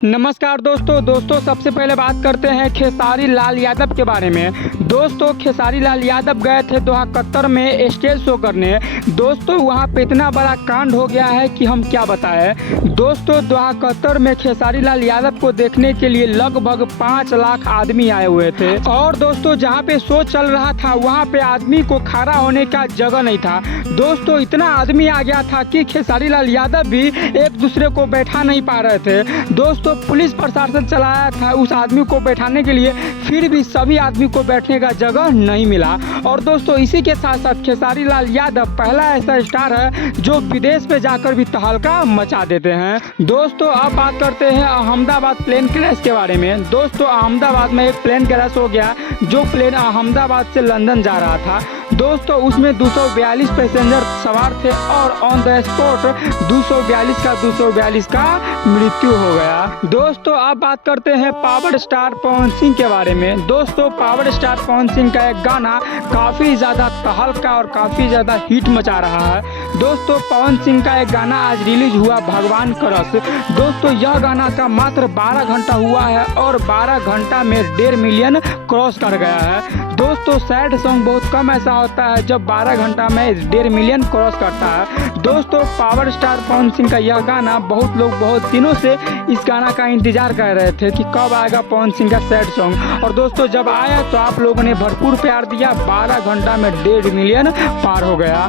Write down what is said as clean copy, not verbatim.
नमस्कार दोस्तों सबसे पहले बात करते हैं खेसारी लाल यादव के बारे में। दोस्तों खेसारी लाल यादव गए थे दोहा कतर में स्टेज शो करने। दोस्तों वहां पे इतना बड़ा कांड हो गया है कि हम क्या बताएं। दोस्तों दोहा कतर में खेसारी लाल यादव को देखने के लिए लगभग 5 लाख आदमी आए हुए थे और दोस्तों जहां पे शो चल रहा था वहां पे आदमी को खड़ा होने का जगह नहीं था। दोस्तों इतना आदमी आ गया था कि खेसारी लाल यादव भी एक दूसरे को बैठा नहीं पा रहे थे। दोस्तों पुलिस प्रशासन चलाया था उस आदमी को बैठाने के लिए, फिर भी सभी आदमी को बैठने का जगह नहीं मिला। और दोस्तों इसी के साथ साथ खेसारी लाल यादव पहला ऐसा स्टार है जो विदेश में जाकर भी तहलका मचा देते हैं। दोस्तों अब बात करते हैं अहमदाबाद प्लेन क्रैश के बारे में। दोस्तों अहमदाबाद में एक प्लेन क्रैश हो गया जो प्लेन अहमदाबाद से लंदन जा रहा था। दोस्तों उसमें 242 पैसेंजर सवार थे और ऑन द स्पॉट 242 का मृत्यु हो गया। दोस्तों अब बात करते हैं पावर स्टार पवन सिंह के बारे में। दोस्तों पावर स्टार पवन सिंह का एक गाना काफ़ी ज़्यादा तहलका और काफ़ी ज़्यादा हिट मचा रहा है। दोस्तों पवन सिंह का एक गाना आज रिलीज हुआ भगवान करस। दोस्तों यह गाना का मात्र 12 घंटा हुआ है और 12 घंटा में 1.5 मिलियन क्रॉस कर गया है। दोस्तों सैड सॉन्ग बहुत कम ऐसा होता है जब 12 घंटा में 1.5 मिलियन क्रॉस करता है। दोस्तों पावर स्टार पवन सिंह का यह गाना बहुत लोग बहुत दिनों से इस गाना का इंतजार कर रहे थे कि कब आएगा पवन सिंह का सैड सॉन्ग, और दोस्तों जब आया तो आप लोगों ने भरपूर प्यार दिया। 12 घंटा में 1.5 मिलियन पार हो गया।